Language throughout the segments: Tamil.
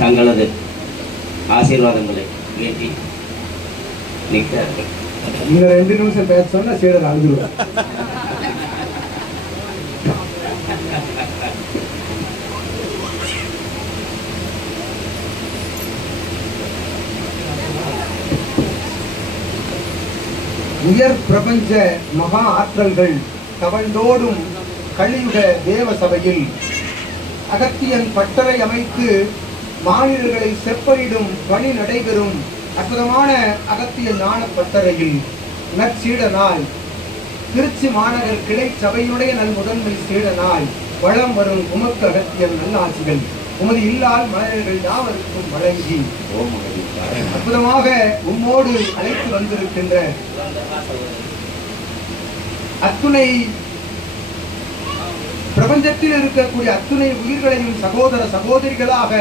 தங்களது ஆசீர்வாதங்களை ஏற்றி நிற்கிறார்கள். இந்த 2 நிமிஷம் பேச சொன்னா சீடர் அழுதுருவார். உயர் பிரபஞ்ச மகா ஆற்றல்கள் தவழ்ந்தோடும் கலியுக தேவ சபையில் அகத்தியன் பட்டறை அமைத்து மாநிலங்களை செப்பனிடும் பணி நடைபெறும் அற்புதமான அகத்திய ஞான பட்டறையில் நற்சீடனாய் திருச்சி மாநகர் கிளை சபையினுடைய நல் முதன்மை சீடனாய் வளம் வரும் உமக்கு அகத்தியன் நல்லாட்சிகள் உமது இல்லால் மலர்கள் யாவருக்கும் வழங்கி அற்புதமாக உம்மோடு அழைத்து வந்திருக்கின்ற அத்துணை பிரபஞ்சத்தில் இருக்கக்கூடிய அத்துணை உயிர்களையும் சகோதர சகோதரிகளாக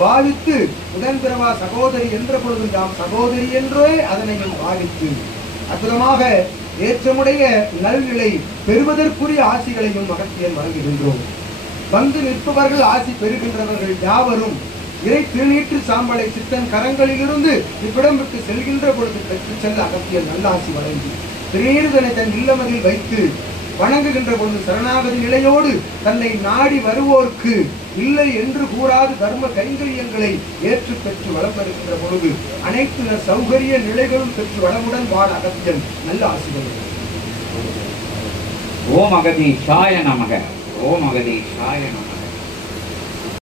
பாவித்து உடன்பிறவா சகோதரி என்ற பொழுது நாம் சகோதரி என்றே அதனையும் பாவித்து அற்புதமாக ஏற்றமுடைய நல்நிலை பெறுவதற்குரிய ஆசிகளையும் அகத்தியன் வழங்குகின்றோம். வந்து நிற்பவர்கள் ஆசி பெறுகின்றவர்கள் யாவரும் இறை திருநீற்று சாம்பலை சித்தன் கரங்களிலிருந்து இவ்விடம் விட்டு செல்கின்ற பொழுது பெற்று செல்ல அகத்தியன் நல்லாசி வழங்கி திருநீர்தனை தன் இல்லமதில் வைத்து வணங்குகின்ற பொழுது சரணாகதி நிலையோடு தன்னை நாடி வருவோர்க்கு இல்லை என்று கூறாது தர்ம கைங்கரியங்களை ஏற்று பெற்று வளம் பெறுகின்ற பொழுது அனைத்து சௌகரிய நிலைகளும் பெற்று வளமுடன் வாழ அகத்தியன் நல்ல ஆசிகள். ஓம் அகதீஷாய நமக. ஓம் அகதீஷாய நமக.